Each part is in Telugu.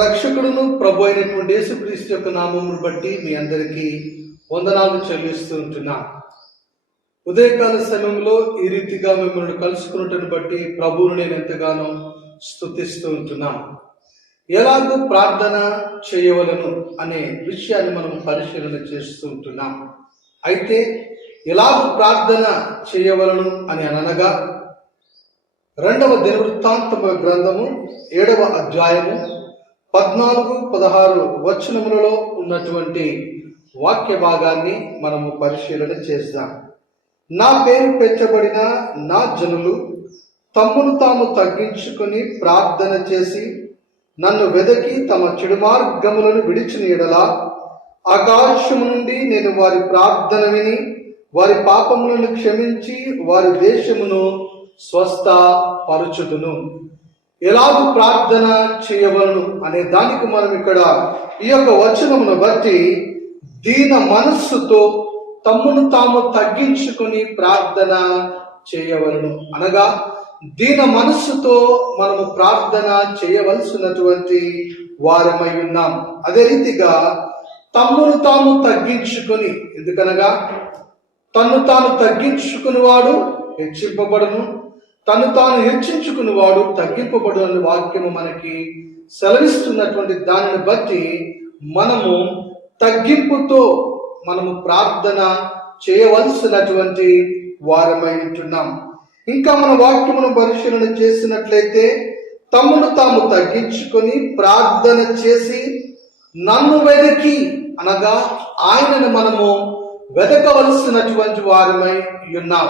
రక్షకుడును ప్రభు అయినటువంటి యేసుక్రీస్తు యొక్క నామమును బట్టి మీ అందరికీ వందనాలు చెల్లిస్తూ ఉంటున్నా. ఉదయకాల సమయంలో ఈ రీతిగా మిమ్మల్ని కలుసుకున్నట్టుని బట్టి ప్రభువును నేను ఎంతగానో స్తుతిస్తూ ఉంటున్నాను ఎలాగో ప్రార్థన చేయవలను అనే విషయాన్ని మనం పరిశీలన చేస్తూ ఉంటున్నాం. అయితే ఎలాగో ప్రార్థన చేయవలను అని అనగా రెండవ దినవృత్తాంతమ గ్రంథము ఏడవ అధ్యాయము పద్నాలుగు పదహారు వచనములలో ఉన్నటువంటి వాక్య భాగాన్ని మనము పరిశీలన చేద్దాం. నా పేరు పెంచబడిన నా జనులు తమ్మును తాము తగ్గించుకొని ప్రార్థన చేసి నన్ను వెదకి తమ చెడు మార్గములను విడిచిన ఎడలా ఆకాశము నుండి నేను వారి ప్రార్థన విని వారి పాపములను క్షమించి వారి దేశమును స్వస్థ పరుచుదును ఎలాగూ ప్రార్థన చేయవలను అనే దానికి మనం ఇక్కడ ఈ యొక్క వచనమును బట్టి దీన మనస్సుతో తమ్మును తాము తగ్గించుకొని ప్రార్థన చేయవలను. అనగా దీన మనస్సుతో మనము ప్రార్థన చేయవలసినటువంటి వారమై ఉన్నాం. అదే రీతిగా తమ్మును తాము తగ్గించుకొని ఎందుకనగా తన్ను తాను తగ్గించుకుని వాడు హెచ్చింపబడను తను తాను హెచ్చించుకుని వాడు తగ్గింపబడు అనే వాక్యము మనకి సెలవిస్తున్నటువంటి దానిని బట్టి మనము తగ్గింపుతో మనము ప్రార్థన చేయవలసినటువంటి వారమై ఉంటున్నాం. ఇంకా మన వాక్యమును పరిశీలన చేసినట్లయితే తమ్మును తాము తగ్గించుకొని ప్రార్థన చేసి నన్ను వెదకి అనగా ఆయనను మనము వెదకవలసినటువంటి వారమై ఉన్నాం.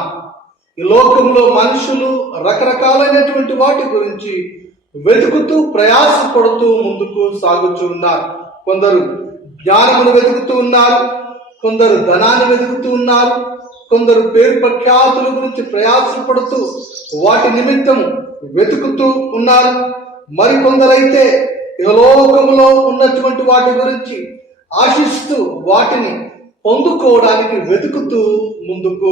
ఈ లోకంలో మనుషులు రకరకాలైనటువంటి వాటి గురించి వెతుకుతూ ప్రయాసపడుతూ ముందుకు సాగుతూ ఉన్నారు. కొందరు జ్ఞానమును వెతుకుతూ ఉన్నారు కొందరు ధనాన్ని వెతుకుతూ ఉన్నారు కొందరు పేరు ప్రఖ్యాతుల గురించి ప్రయాసపడుతూ వాటి నిమిత్తం వెతుకుతూ ఉన్నారు. మరికొందరైతే లోకములో ఉన్నటువంటి వాటి గురించి ఆశిస్తూ వాటిని పొందుకోవడానికి వెతుకుతూ ముందుకు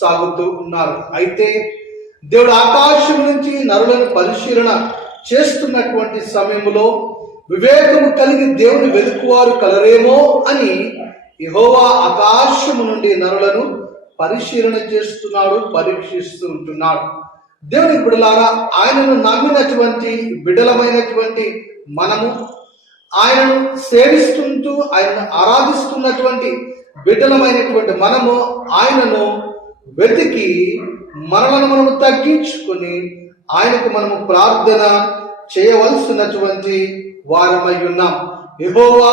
సాగుతూ ఉన్నారు. అయితే దేవుడు ఆకాశం నుంచి నరులను పరిశీలన చేస్తున్నటువంటి సమయంలో వివేకము కలిగి దేవుని వెతుకువారు కలరేమో అని యహోవా ఆకాశము నుండి నరులను పరిశీలన చేస్తున్నాడు పరీక్షిస్తూ ఉంటున్నాడు. దేవుని బిడలారా ఆయనను నమ్మినటువంటి బిడలమైనటువంటి మనము ఆయనను సేవిస్తుంటూ ఆయనను ఆరాధిస్తున్నటువంటి బిడ్డలమైనటువంటి మనము ఆయనను వెతికి మనలను మనము తగ్గించుకొని ఆయనకు మనము ప్రార్థన చేయవలసినటువంటి వారమై ఉన్నాం. ఎబోవా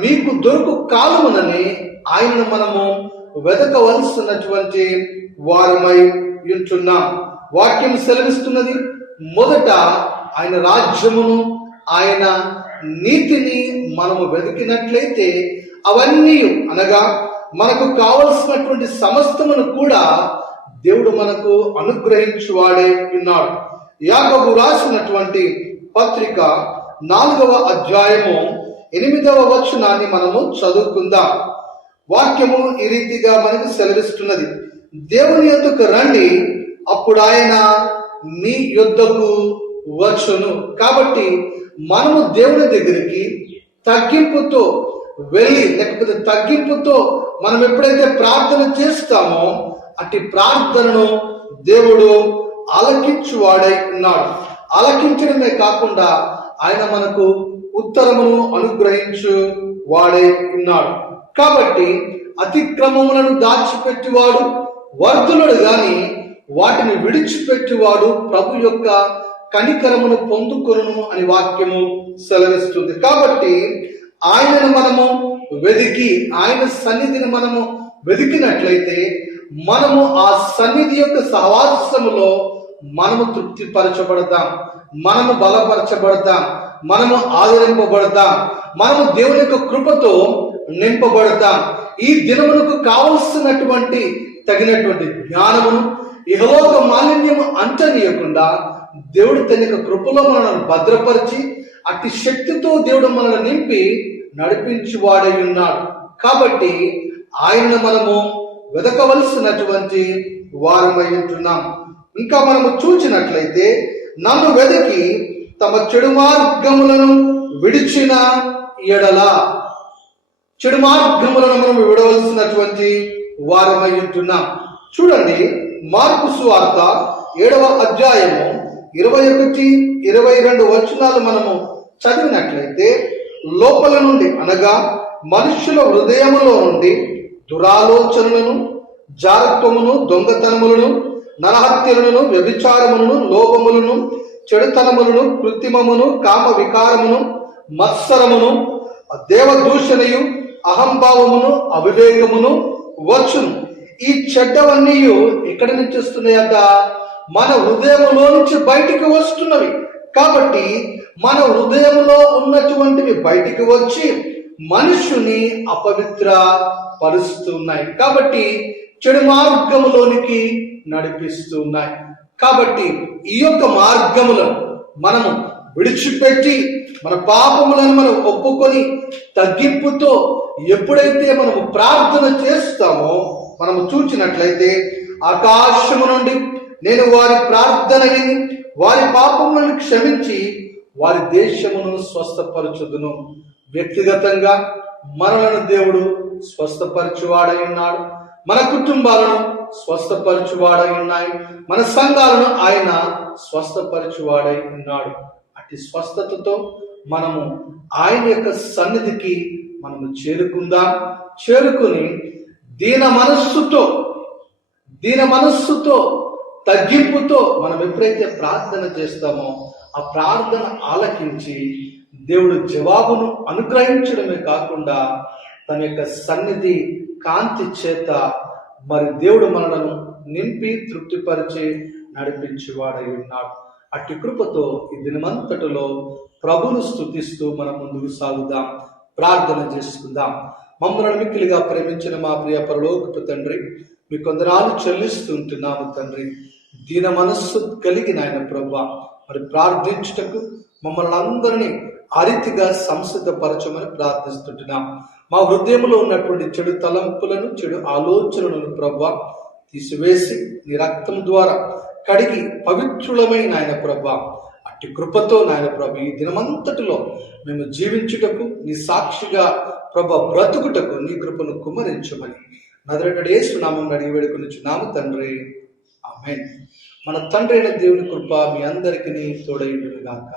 మీకు దొరుకు కాలమునని ఆయనను మనము వెతకవలసినటువంటి వారమై ఉంటున్నాం. వాక్యం సెలవిస్తున్నది మొదట ఆయన రాజ్యమును ఆయన నీతిని మనము వెతికినట్లయితే అవన్నీ అనగా మనకు కావలసినటువంటి సమస్తమును కూడా దేవుడు మనకు అనుగ్రహించువాడే ఉన్నాడు. యాకబు రాసినటువంటి పత్రిక నాలుగవ అధ్యాయము ఎనిమిదవ వచనాన్ని మనము చదువుకుందాం. వాక్యము ఈ రీతిగా మనకు సెలవిస్తున్నది. దేవుని యొద్దకు రండి అప్పుడు ఆయన మీ యొద్దకు వచ్చును. కాబట్టి మనము దేవుని దగ్గరికి తగ్గింపుతో వెళ్ళి లేకపోతే తగ్గింపుతో మనం ఎప్పుడైతే ప్రార్థన చేస్తామో అట్టి ప్రార్థనను దేవుడు ఆలకించువాడై ఉన్నాడు. ఆలకించడమే కాకుండా ఆయన మనకు ఉత్తరమును అనుగ్రహించు వాడై ఉన్నాడు. కాబట్టి అతిక్రమములను దాచిపెట్టివాడు వర్ధులుడు గాని వాటిని విడిచిపెట్టివాడు ప్రభు యొక్క కనికరమును పొందుకొను అని వాక్యము సెలవిస్తుంది. కాబట్టి ఆయనను మనము వెదికి ఆయన సన్నిధిని మనము వెదికినట్లయితే మనము ఆ సన్నిధి యొక్క సహవాసములో మనము తృప్తిపరచబడతాం మనము బలపరచబడతాం మనము ఆదరింపబడతాం మనము దేవుని యొక్క కృపతో నింపబడతాం. ఈ దినమునకు కావలసినటువంటి తగినటువంటి జ్ఞానమును ఇహలోక మాలిన్యము అంటనీయకుండా దేవుడు తన యొక్క కృపలో మనల్ని భద్రపరిచి అతి శక్తితో దేవుడు మనల్ని నింపి నడిపించి వాడై ఉన్నాడు కాబట్టి ఆయనను మనము వెదకవలసినటువంటి వారమై ఉంటున్నాం ఇంకా మనము చూచినట్లయితే నన్ను వెదకి తమ చెడు మార్గములను విడిచిన ఎడల. చెడు మార్గములను మనం విడవలసినటువంటి వారమై ఉంటున్నాం చూడండి మార్పు సువార్త ఏడవ అధ్యాయము ఇరవై ఒకటి ఇరవై రెండు వచనాలు మనము చదివినట్లయితే లోపల నుండి అనగా మనుషుల హృదయములో నుండి దురాలోచనలను జారత్వమును దొంగతనములను నరహత్యలను వ్యభిచారములను లోపములను చెడుతనములను కృత్రిమమును కామ వికారమును మత్సరమును దేవదూషణయు అహంభావమును అవివేకమును వచ్చును. ఈ చెడ్డవన్నీ ఎక్కడి నుంచి వస్తున్నాయట మన హృదయములో నుంచి బయటికి వస్తున్నవి. కాబట్టి మన హృదయంలో ఉన్నటువంటివి బయటికి వచ్చి మనుషుని అపవిత్ర పరుస్తున్నాయి. కాబట్టి చెడు మార్గములోనికి నడిపిస్తున్నాయి. కాబట్టి ఈ యొక్క మార్గములను మనము విడిచిపెట్టి మన పాపములను మనం ఒప్పుకొని తగ్గింపుతో ఎప్పుడైతే మనము ప్రార్థన చేస్తామో మనము చూచినట్లయితే ఆకాశము నుండి నేను వారి ప్రార్థన విని వారి పాపములను క్షమించి వారి దేశమును స్వస్థపరచుదును. వ్యక్తిగతంగా మనలను దేవుడు స్వస్థపరచువాడై ఉన్నాడు. మన కుటుంబాలను స్వస్థపరచువాడై ఉన్నాయి. మన సంఘాలను ఆయన స్వస్థపరచువాడై ఉన్నాడు. అట్టి స్వస్థతతో మనము ఆయన యొక్క సన్నిధికి మనము చేరుకుందాం. చేరుకుని దీన మనస్సుతో దీన మనస్సుతో తగ్గింపుతో మనం ఎప్పుడైతే ప్రార్థన చేస్తామో ఆ ప్రార్థన ఆలకించి దేవుడు జవాబును అనుగ్రహించడమే కాకుండా తన యొక్క సన్నిధి కాంతి చేత మరి దేవుడు మనలను నింపి తృప్తిపరిచి నడిపించేవాడై ఉన్నాడు. అట్టి కృపతో ఈ దినమంతటిలో ప్రభును స్థుతిస్తూ మనం ముందుకు సాగుదాం. ప్రార్థన చేసుకుందాం. మమ్మల్ని మిక్కిలిగా ప్రేమించిన మా ప్రియ పరలోకపు తండ్రి మీ కొందరాలు చెల్లిస్తుంటున్నాము తండ్రి. దీన మనస్సు కలిగిన ఆయన ప్రభా మరి ప్రార్థించుటకు మమ్మల్ని అందరినీ ఆ రీతిగా సంసిద్ధపరచమని ప్రార్థిస్తుంటున్నాం. మా హృదయంలో ఉన్నటువంటి చెడు తలంపులను చెడు ఆలోచనలను ప్రభా తీసివేసి నీ రక్తం ద్వారా కడిగి పవిత్రులమైన ఆయన ప్రభా అట్టి కృపతో నాయన ప్రభు ఈ దినమంతటిలో మేము జీవించుటకు నీ సాక్షిగా ప్రభ బ్రతుకుటకు నీ కృపను కుమరించమని నదరటడేసు నామం అడిగి వేడుకొని తండ్రి. ఆమె మన తండ్రి అయిన దేవుని కృప మీ అందరికీ తోడైండుగాక